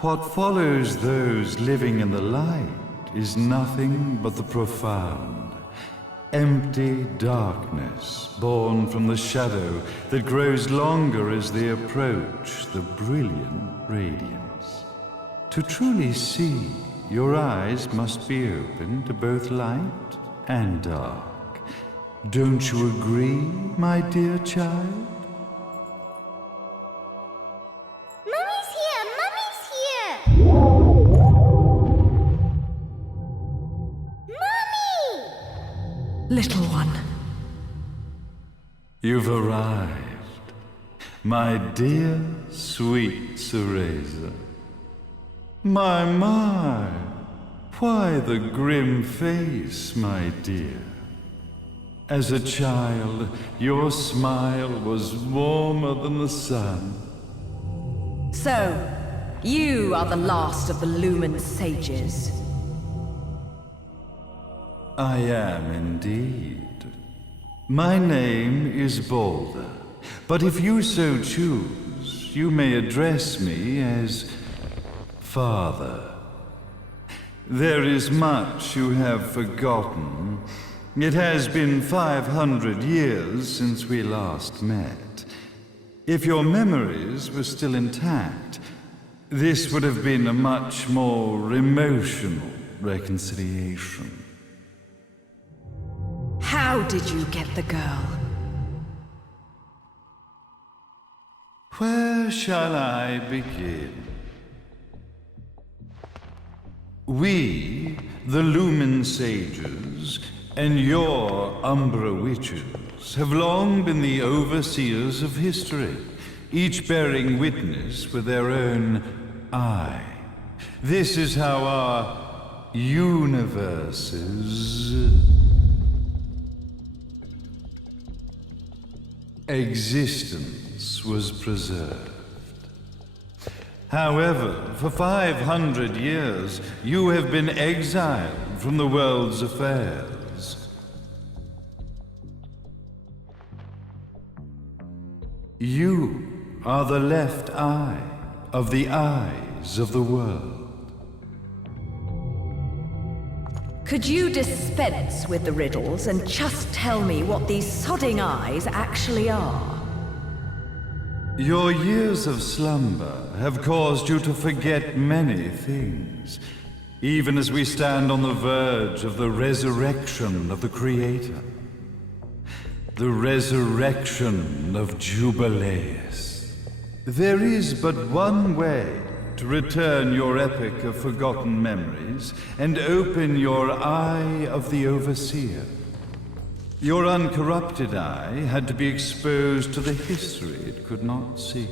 What follows those living in the light is nothing but the profound, empty darkness born from the shadow that grows longer as they approach the brilliant radiance. To truly see, your eyes must be open to both light and dark. Don't you agree, my dear child? Mummy's here! Mummy's here! Mummy! Little one. You've arrived, my dear, sweet Cereza. My, why the grim face, my dear? As a child, your smile was warmer than the sun. So, you are the last of the Lumen sages. I am indeed. My name is Balder, but if you so choose, you may address me as Father. There is much you have forgotten. It has been 500 years since we last met. If your memories were still intact, this would have been a much more emotional reconciliation. How did you get the girl? Where shall I begin? We, the Lumen Sages, and your Umbra Witches, have long been the overseers of history, each bearing witness with their own eye. This is how our universe's existence was preserved. However, for 500 years, you have been exiled from the world's affairs. You are the left eye of the eyes of the world. Could you dispense with the riddles and just tell me what these sodding eyes actually are? Your years of slumber have caused you to forget many things, even as we stand on the verge of the resurrection of the Creator. The resurrection of Jubileus. There is but one way to return your epic of forgotten memories and open your eye of the Overseer. Your uncorrupted eye had to be exposed to the history it could not see.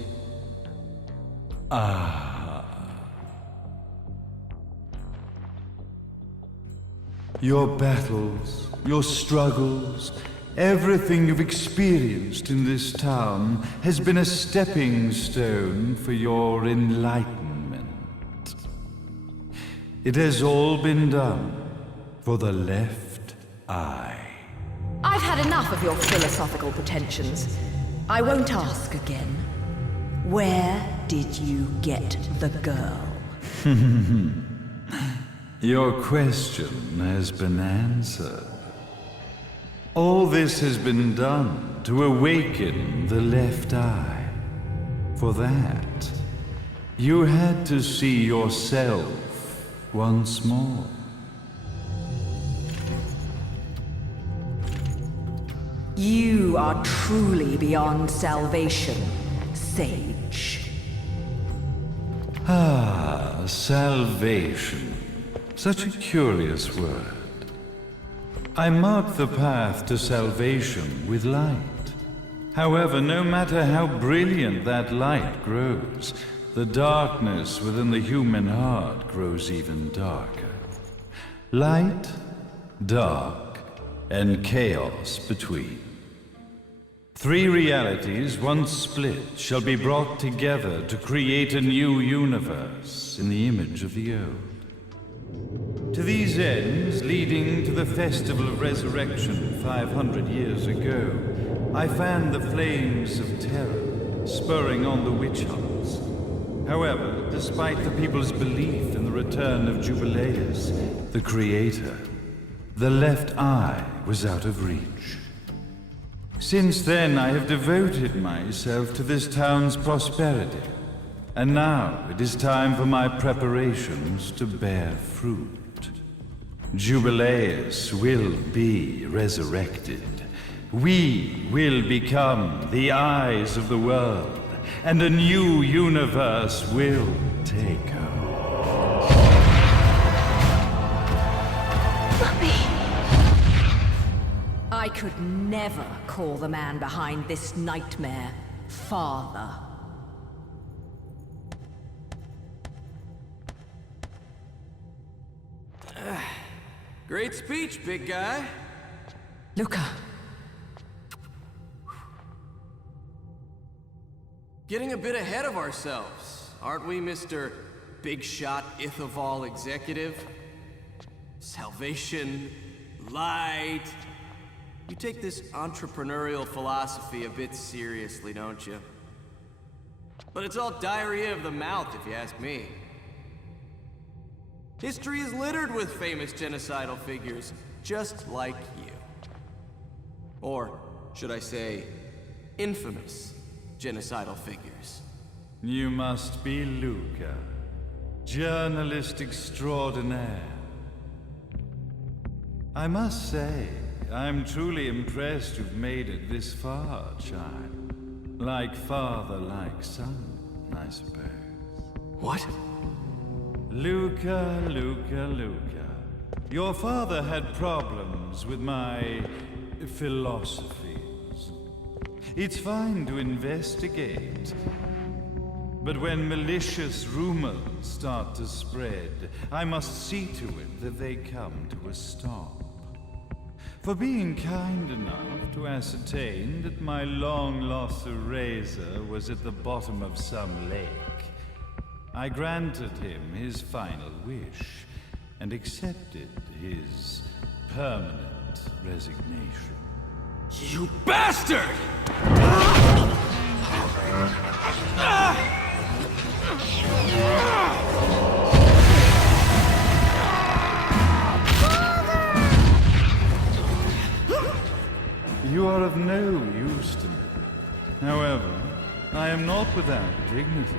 Your battles, your struggles, everything you've experienced in this town has been a stepping stone for your enlightenment. It has all been done for the left eye. I've had enough of your philosophical pretensions. I won't ask again. Where did you get the girl? Your question has been answered. All this has been done to awaken the left eye. For that, you had to see yourself once more. You are truly beyond salvation, sage. Salvation. Such a curious word. I mark the path to salvation with light. However, no matter how brilliant that light grows, the darkness within the human heart grows even darker. Light, dark, and chaos between. Three realities, once split, shall be brought together to create a new universe in the image of the old. To these ends, leading to the Festival of Resurrection 500 years ago, I fanned the flames of terror, spurring on the witch hunts. However, despite the people's belief in the return of Jubileus, the creator, the left eye was out of reach. Since then, I have devoted myself to this town's prosperity. And now it is time for my preparations to bear fruit. Jubileus will be resurrected. We will become the eyes of the world, and a new universe will take hold. I could never call the man behind this nightmare father. Great speech, big guy. Luca, Getting a bit ahead of ourselves, aren't we, Mr. Big Shot Ithaval Executive? Salvation, light. You take this entrepreneurial philosophy a bit seriously, don't you? But it's all diarrhea of the mouth, if you ask me. History is littered with famous genocidal figures, just like you. Or, should I say, infamous genocidal figures. You must be Luca, journalist extraordinaire. I must say, I'm truly impressed you've made it this far, child. Like father, like son, I suppose. What? Luca. Your father had problems with my philosophies. It's fine to investigate, but when malicious rumors start to spread, I must see to it that they come to a stop. For being kind enough to ascertain that my long-lost eraser was at the bottom of some lake, I granted him his final wish and accepted his permanent resignation. You bastard! You are of no use to me. However, I am not without dignity.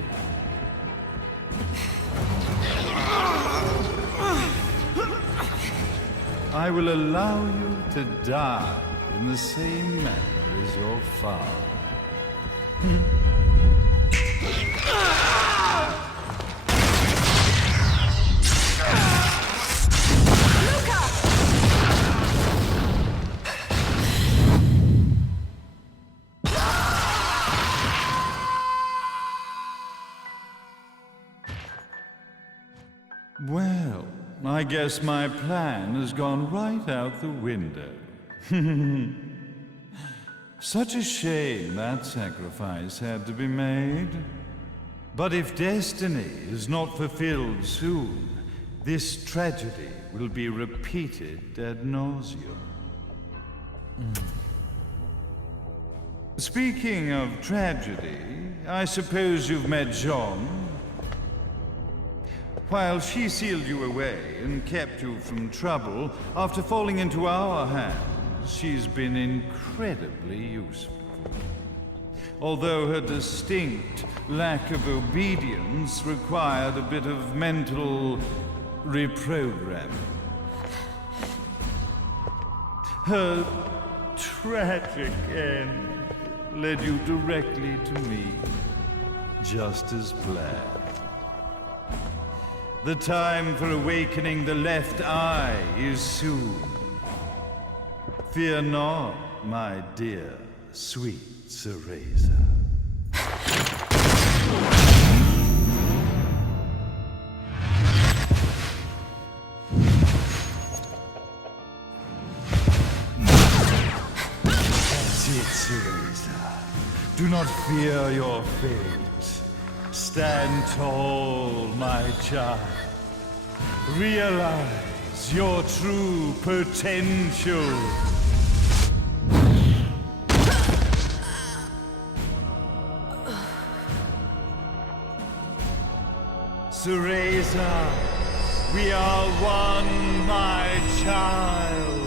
I will allow you to die in the same manner as your father. Well, I guess my plan has gone right out the window. Such a shame that sacrifice had to be made. But if destiny is not fulfilled soon, this tragedy will be repeated ad nauseum. Speaking of tragedy, I suppose you've met Jean. While she sealed you away and kept you from trouble, after falling into our hands, she's been incredibly useful. Although her distinct lack of obedience required a bit of mental reprogramming. Her tragic end led you directly to me, just as planned. The time for awakening the left eye is soon. Fear not, my dear, sweet Cereza. That's it, Cereza. Do not fear your fate. Stand tall, my child. Realize your true potential. Cereza, we are one, my child.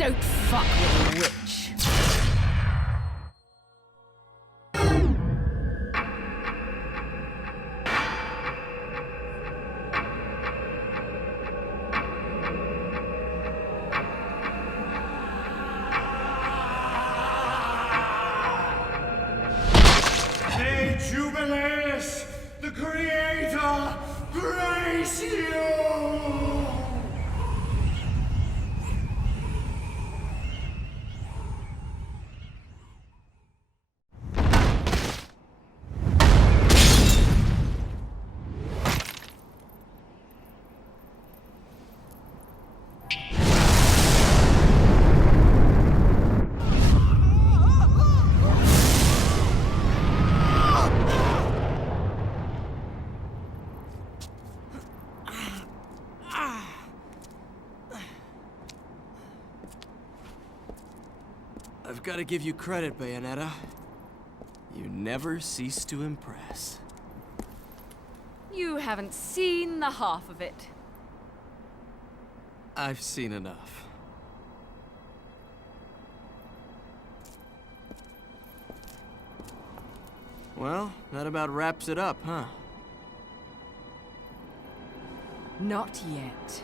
Don't fuck with a witch. May Jubileus, the Creator, grace you! I've got to give you credit, Bayonetta. You never cease to impress. You haven't seen the half of it. I've seen enough. Well, that about wraps it up, huh? Not yet.